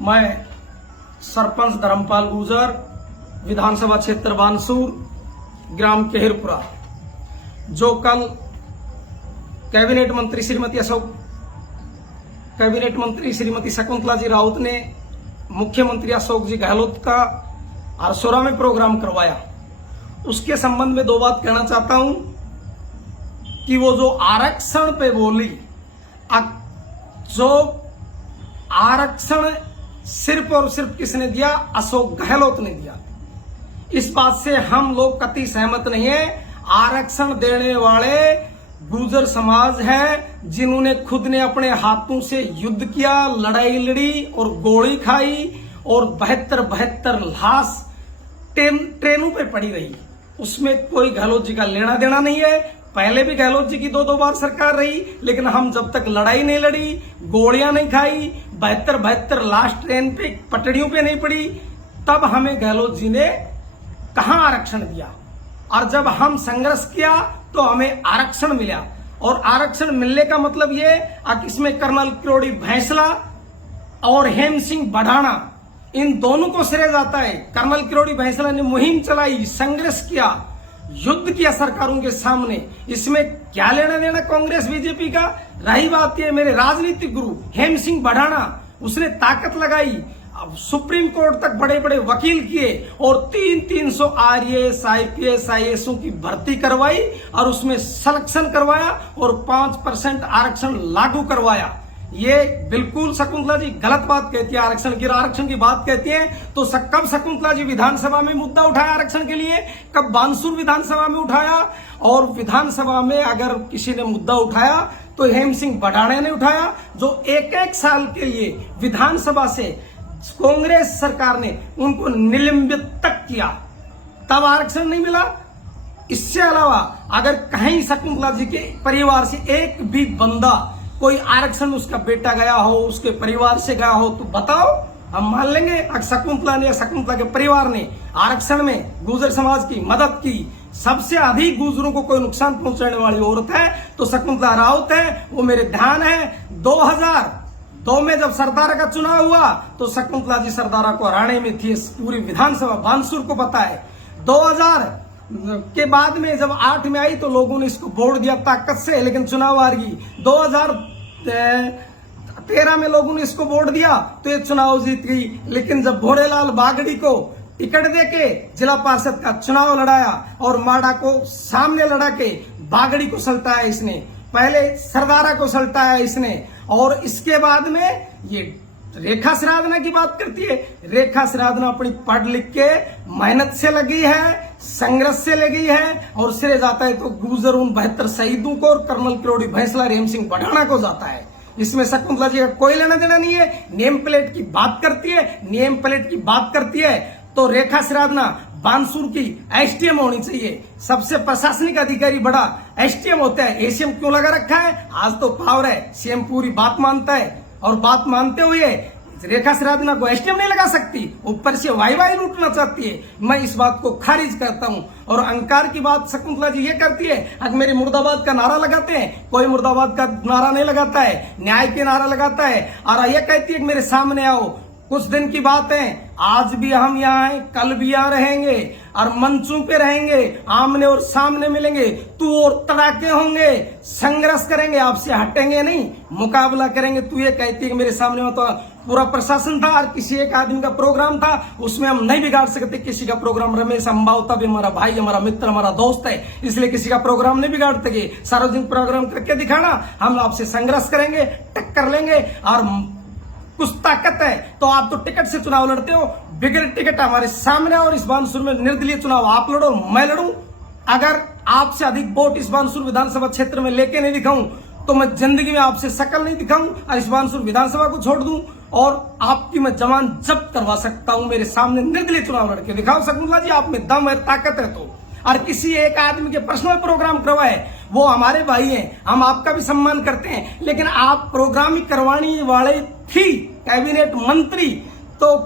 मैं सरपंच धर्मपाल गुजर, विधानसभा क्षेत्र बानसूर, ग्राम केहरपुरा, जो कल कैबिनेट मंत्री श्रीमती शकुंतला जी राउत ने मुख्यमंत्री अशोक जी गहलोत का आरसोरा में प्रोग्राम करवाया, उसके संबंध में दो बात कहना चाहता हूं कि वो जो आरक्षण पे बोली, जो आरक्षण सिर्फ और सिर्फ किसने दिया? अशोक गहलोत ने दिया। इस बात से हम लोग कतई सहमत नहीं है। आरक्षण देने वाले गुर्जर समाज है, जिन्होंने खुद ने अपने हाथों से युद्ध किया, लड़ाई लड़ी और गोली खाई और 72 लाश ट्रेनों पे पड़ी रही। उसमें कोई गहलोत जी का लेना देना नहीं है। पहले भी गहलोत जी की दो बार सरकार रही, लेकिन हम जब तक लड़ाई नहीं लड़ी, गोलियां नहीं खाई, 72 लाश ट्रेन पे पटड़ियों पे नहीं पड़ी, तब हमें गहलोत जी ने कहां आरक्षण दिया। और जब हम संघर्ष किया तो हमें आरक्षण मिला। और आरक्षण मिलने का मतलब ये कि इसमें कर्नल किरोड़ी भैंसला और हेम सिंह बढ़ाना, इन दोनों को श्रेय जाता है। कर्नल किरोड़ी भैंसला ने मुहिम चलाई, संघर्ष किया, युद्ध किया सरकारों के सामने। इसमें क्या लेना देना कांग्रेस बीजेपी का? रही बात ये, मेरे राजनीतिक गुरु हेम सिंह बढ़ाना, उसने ताकत लगाई, सुप्रीम कोर्ट तक बड़े बड़े वकील किए और 300 आरएएस आईपीएस आईएएसओं की भर्ती करवाई और उसमें सिलेक्शन करवाया और 5% आरक्षण लागू करवाया। ये बिल्कुल शकुंतला जी गलत बात कहती है। आरक्षण की बात कहती है तो कब शकुंतला जी विधानसभा में मुद्दा उठाया आरक्षण के लिए? कब बानसूर विधानसभा में उठाया? और विधानसभा में अगर किसी ने मुद्दा उठाया तो हेम सिंह बढ़ाने ने उठाया, जो एक साल के लिए विधानसभा से कांग्रेस सरकार ने उनको निलंबित तक किया, तब आरक्षण नहीं मिला। इससे अलावा अगर कहीं शकुंतला जी के परिवार से एक भी बंदा कोई आरक्षण, उसका बेटा गया हो, उसके परिवार से गया हो, तो बताओ, हम मान लेंगे। अगर शकुंतला ने, शकुंतला के परिवार ने आरक्षण में गुर्जर समाज की मदद की, सबसे अधिक गुर्जरों को कोई नुकसान पहुंचाने वाली औरत है तो शकुंतला राउत है। वो मेरे ध्यान है 2002 में जब सरदारा का चुनाव हुआ तो शकुंतला जी सरदारा को हराने में थी। पूरी विधानसभा बानसूर को पता है। 2000 के बाद में जब 8 में आई तो लोगों ने इसको वोट दिया ताकत से, लेकिन चुनाव हार गई। 2013 में लोगों ने इसको वोट दिया तो ये चुनाव जीत गई। लेकिन जब भोरेलाल बागड़ी को टिकट देके जिला पार्षद का चुनाव लड़ाया और माडा को सामने लड़ा के बागड़ी को सल्टाया इसने, पहले सरदारा को सल्टाया इसने, और इसके बाद में ये रेखा सिराधना की बात करती है। रेखा सिराधना अपनी पढ़ लिख के मेहनत से लगी है, संघर्ष से लगी है, और श्रेय जाता है तो गुर्जर उन 72 शहीदों को और कर्नल किरोड़ी भैंसला, हेम सिंह बढ़ाना को जाता है। इसमें शकुंतला जी का कोई लेना देना नहीं है। नेम प्लेट की बात करती है तो रेखा सिराधना बानसूर की एसटीएम होनी चाहिए। सबसे प्रशासनिक अधिकारी बड़ा एसटीएम होता है। एसीएम क्यों लगा रखा है? आज तो पावर है, सीएम पूरी बात मानता है, और बात मानते हुए रेखा सिराधना को एसटीएम नहीं लगा सकती, ऊपर से वाई लूटना चाहती है। मैं इस बात को खारिज करता हूं। और अहंकार की बात शकुंतला जी ये करती है, अगर मेरे मुर्दाबाद का नारा लगाते हैं, कोई मुर्दाबाद का नारा नहीं लगाता है, न्याय के नारा लगाता है, और ये कहती है कि मेरे सामने आओ। कुछ दिन की बात है, आज भी हम यहाँ हैं, कल भी यहाँ रहेंगे और मंचों पे रहेंगे, आमने और सामने मिलेंगे, तू और तड़ाके होंगे, संघर्ष करेंगे, आपसे हटेंगे नहीं, मुकाबला करेंगे। तू ये कहती है कि मेरे सामने में तो पूरा प्रशासन था और किसी एक आदमी का प्रोग्राम था, उसमें हम नहीं बिगाड़ सकते किसी का प्रोग्राम। रमेश अंबावता भी हमारा भाई, हमारा मित्र, हमारा दोस्त है, इसलिए किसी का प्रोग्राम नहीं बिगाड़ सके। सार्वजनिक प्रोग्राम करके दिखाना, हम आपसे संघर्ष करेंगे, टक्कर लेंगे, और कुछ ताकत है तो आप तो टिकट से चुनाव लड़ते हो, बिगड़ टिकट हमारे सामने। और इस बानसूर में निर्दलीय चुनाव आप लड़ो, मैं लड़ूं। अगर आपसे अधिक वोट इस बानसूर विधानसभा क्षेत्र में लेके नहीं दिखाऊं तो मैं जिंदगी में आपसे शकल नहीं दिखाऊं और इस बानसूर विधानसभा को छोड़ दूं और आपकी मैं जवान जब्त करवा सकता हूं। मेरे सामने निर्दलीय चुनाव लड़के दिखाओ शकुंतला जी, आप में दम है, ताकत है। तो और किसी एक आदमी के पर्सनल प्रोग्राम करवाए, वो हमारे भाई हैं, हम आपका भी सम्मान करते हैं, लेकिन आप प्रोग्राम करवाने वाले थी कैबिनेट मंत्री तो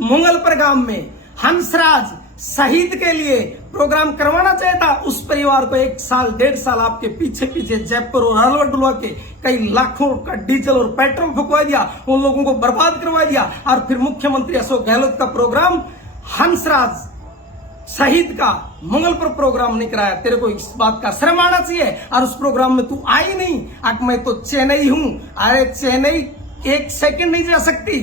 मंगलपर गांव में हंसराज शहीद के लिए प्रोग्राम करवाना चाहिए था। उस परिवार को 1 साल 1.5 साल आपके पीछे पीछे जयपुर और हलवा डुलवा के कई लाखों का डीजल और पेट्रोल फुकवा दिया, उन लोगों को बर्बाद करवा दिया। और फिर मुख्यमंत्री अशोक गहलोत का प्रोग्राम हंसराज शहीद का मंगलपुर प्रोग्राम नहीं कराया। तेरे को इस बात का शर्म आना चाहिए। और उस प्रोग्राम में तू आई नहीं। अब मैं तो चेन्नई हूं। अरे चेन्नई 1 सेकंड नहीं जा सकती।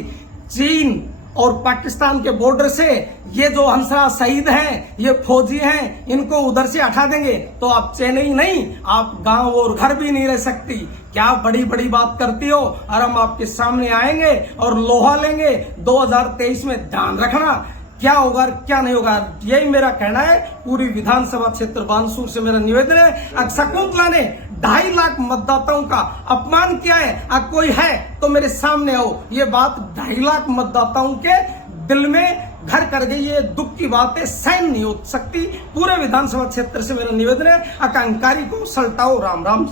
चीन और पाकिस्तान के बॉर्डर से ये जो हंसराज शहीद हैं, ये फौजी हैं, इनको उधर से हटा देंगे तो आप चेन्नई नहीं, आप गांव और घर भी नहीं रह सकती। क्या बड़ी बड़ी बात करती हो। और हम आपके सामने आएंगे और लोहा लेंगे 2023 में। ध्यान रखना क्या होगा क्या नहीं होगा। यही मेरा कहना है। पूरी विधानसभा क्षेत्र बानसूर से मेरा निवेदन है। शकुंतला ने 2.5 लाख मतदाताओं का अपमान किया है। कोई है तो मेरे सामने आओ। ये बात 2.5 लाख मतदाताओं के दिल में घर कर गई। ये दुख की बात है, सहन नहीं हो सकती। पूरे विधानसभा क्षेत्र से मेरा निवेदन है। आकांक्षी को सल्टाओ। राम राम।